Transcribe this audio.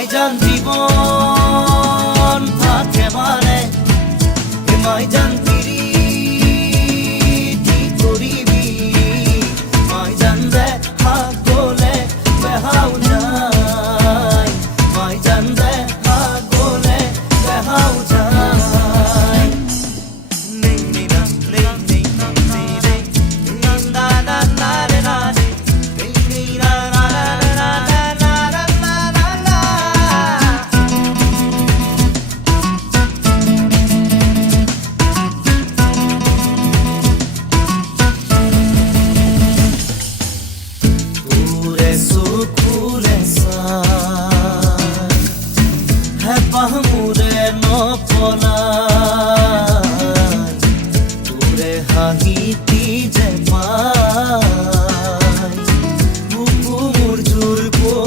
মাইজান জীবন থাকে মানে মাইজান তিরি ঠিক করিবি মাইজান দে হাত তোলে বেহাও না